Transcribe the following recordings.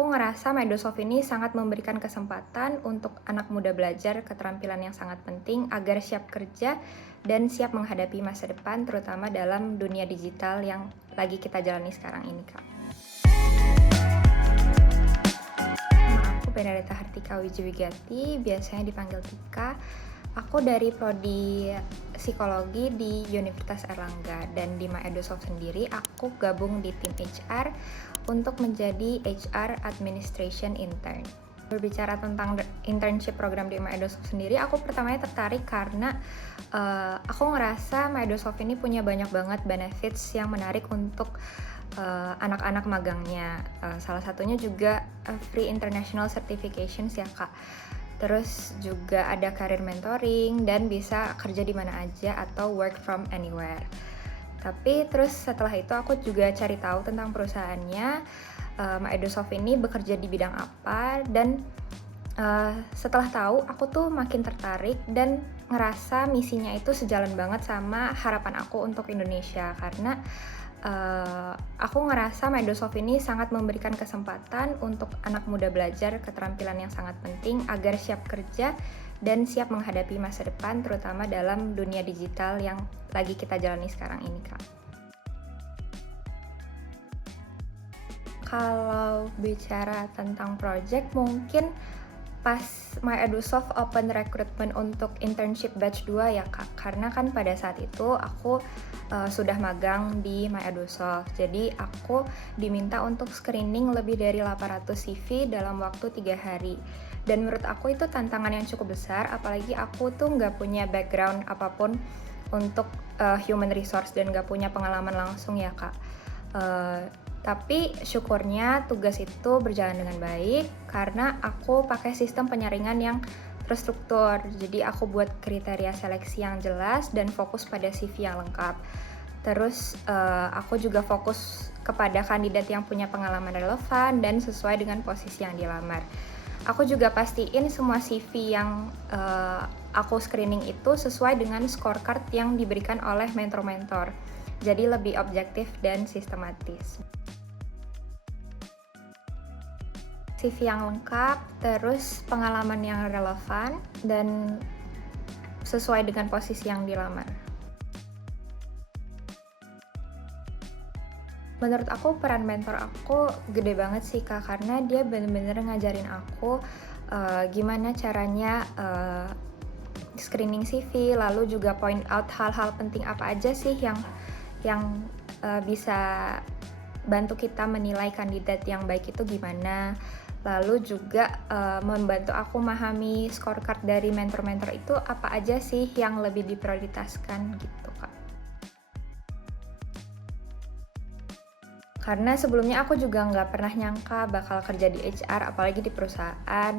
Aku ngerasa Microsoft ini sangat memberikan kesempatan untuk anak muda belajar keterampilan yang sangat penting agar siap kerja dan siap menghadapi masa depan, terutama dalam dunia digital yang lagi kita jalani sekarang ini, Kak. Nama aku Benedetta Hartika Wijiwigati, biasanya dipanggil Tika. Aku dari Prodi Psikologi di Universitas Erlangga, dan di Microsoft sendiri aku gabung di tim HR untuk menjadi HR Administration Intern. Berbicara tentang internship program di Microsoft sendiri, aku pertamanya tertarik karena aku ngerasa Microsoft ini punya banyak banget benefits yang menarik untuk anak-anak magangnya. Salah satunya juga free international certifications ya, Kak. Terus juga ada career mentoring dan bisa kerja di mana aja atau work from anywhere. Tapi terus setelah itu aku juga cari tahu tentang perusahaannya, Microsoft ini bekerja di bidang apa, dan setelah tahu aku tuh makin tertarik dan ngerasa misinya itu sejalan banget sama harapan aku untuk Indonesia, karena aku ngerasa Microsoft ini sangat memberikan kesempatan untuk anak muda belajar keterampilan yang sangat penting agar siap kerja dan siap menghadapi masa depan, terutama dalam dunia digital yang lagi kita jalani sekarang ini, Kak. Kalau bicara tentang project, mungkin pas Microsoft open recruitment untuk internship batch 2 ya, Kak. Karena kan pada saat itu aku sudah magang di Microsoft. Jadi aku diminta untuk screening lebih dari 800 CV dalam waktu 3 hari. Dan menurut aku itu tantangan yang cukup besar, apalagi aku tuh nggak punya background apapun untuk human resource dan nggak punya pengalaman langsung ya, Kak. Tapi syukurnya tugas itu berjalan dengan baik karena aku pakai sistem penyaringan yang terstruktur. Jadi aku buat kriteria seleksi yang jelas dan fokus pada CV yang lengkap. Terus aku juga fokus kepada kandidat yang punya pengalaman relevan dan sesuai dengan posisi yang dilamar. Aku juga pastiin semua CV yang aku screening itu sesuai dengan scorecard yang diberikan oleh mentor-mentor. Jadi lebih objektif dan sistematis. CV yang lengkap, terus pengalaman yang relevan, dan sesuai dengan posisi yang dilamar. Menurut aku peran mentor aku gede banget sih, Kak, karena dia bener-bener ngajarin aku gimana caranya screening CV, lalu juga point out hal-hal penting apa aja sih yang bisa bantu kita menilai kandidat yang baik itu gimana. Lalu juga membantu aku memahami scorecard dari mentor-mentor itu apa aja sih yang lebih diprioritaskan gitu, Kak. Karena sebelumnya aku juga nggak pernah nyangka bakal kerja di HR, apalagi di perusahaan.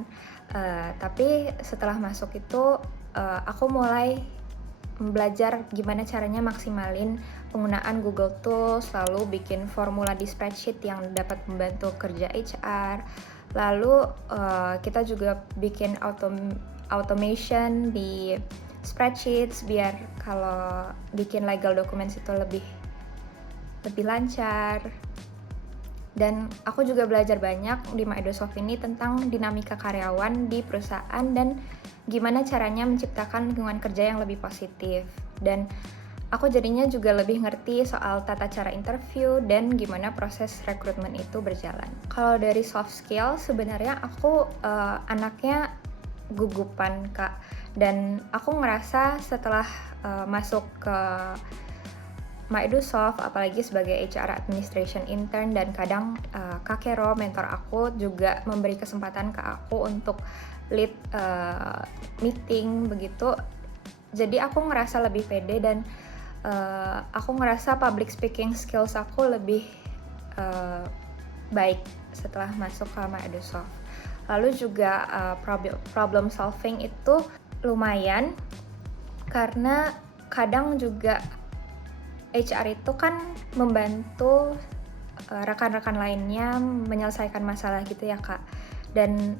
Tapi setelah masuk itu aku mulai belajar gimana caranya maksimalin penggunaan Google Tools, lalu bikin formula di spreadsheet yang dapat membantu kerja HR. Lalu kita juga bikin automation di spreadsheets biar kalau bikin legal documents itu lebih lancar. Dan aku juga belajar banyak di Microsoft ini tentang dinamika karyawan di perusahaan dan gimana caranya menciptakan lingkungan kerja yang lebih positif. Dan aku jadinya juga lebih ngerti soal tata cara interview dan gimana proses rekrutmen itu berjalan. Kalau dari soft skill, sebenarnya aku anaknya gugupan, Kak. Dan aku ngerasa setelah masuk ke Microsoft, apalagi sebagai HR Administration Intern, dan kadang Kak Kero, mentor aku, juga memberi kesempatan ke aku untuk lead meeting begitu. Jadi aku ngerasa lebih pede dan aku ngerasa public speaking skills aku lebih baik setelah masuk ke Microsoft. Lalu juga problem solving itu lumayan karena kadang juga HR itu kan membantu rekan-rekan lainnya menyelesaikan masalah gitu ya, Kak. Dan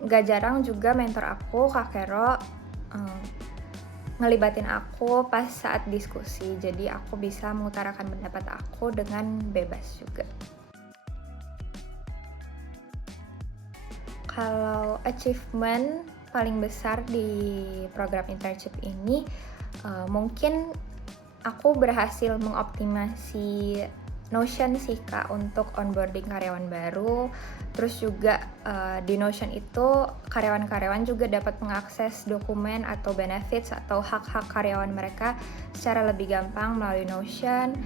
gak jarang juga mentor aku, Kak Kero, ngelibatin aku pas saat diskusi. Jadi aku bisa mengutarakan pendapat aku dengan bebas juga. Kalau achievement paling besar di program internship ini, mungkin aku berhasil mengoptimasi Notion sih Kak untuk onboarding karyawan baru. Terus juga di Notion itu karyawan-karyawan juga dapat mengakses dokumen atau benefits atau hak-hak karyawan mereka secara lebih gampang melalui Notion.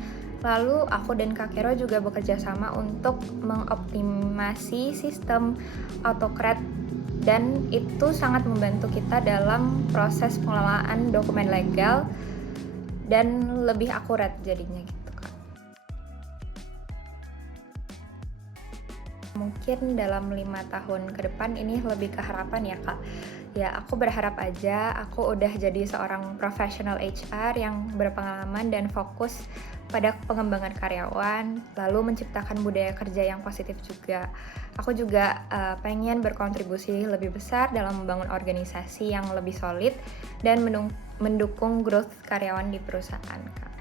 Lalu aku dan Kak Kero juga bekerja sama untuk mengoptimasi sistem AutoCred dan itu sangat membantu kita dalam proses pengelolaan dokumen legal dan lebih akurat jadinya gitu Kak. Mungkin dalam 5 tahun ke depan ini lebih ke harapan ya Kak. Ya aku berharap aja aku udah jadi seorang profesional HR yang berpengalaman dan fokus pada pengembangan karyawan, lalu menciptakan budaya kerja yang positif juga. Aku juga pengen berkontribusi lebih besar dalam membangun organisasi yang lebih solid dan mendukung growth karyawan di perusahaan Kak.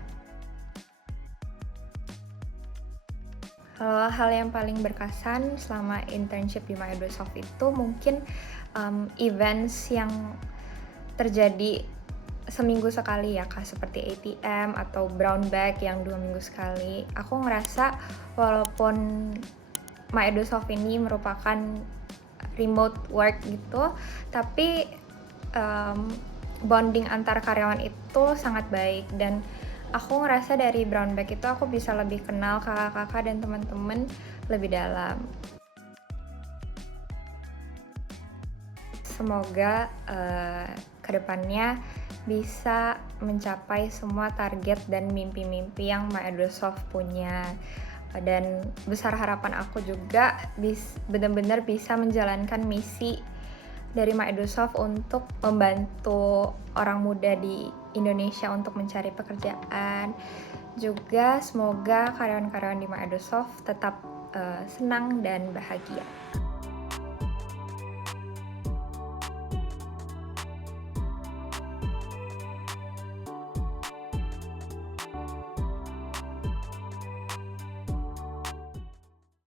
Hal yang paling berkesan selama internship di Microsoft itu mungkin events yang terjadi seminggu sekali ya Kak, seperti ATM atau brown bag yang 2 minggu sekali. Aku ngerasa walaupun Microsoft ini merupakan remote work gitu, tapi bonding antar karyawan itu sangat baik dan aku ngerasa dari brown bag itu aku bisa lebih kenal kakak-kakak dan teman-teman lebih dalam. Semoga kedepannya bisa mencapai semua target dan mimpi-mimpi yang Microsoft punya. Dan besar harapan aku juga benar-benar bisa menjalankan misi dari Microsoft untuk membantu orang muda di Indonesia untuk mencari pekerjaan. Juga semoga karyawan-karyawan di Microsoft tetap senang dan bahagia.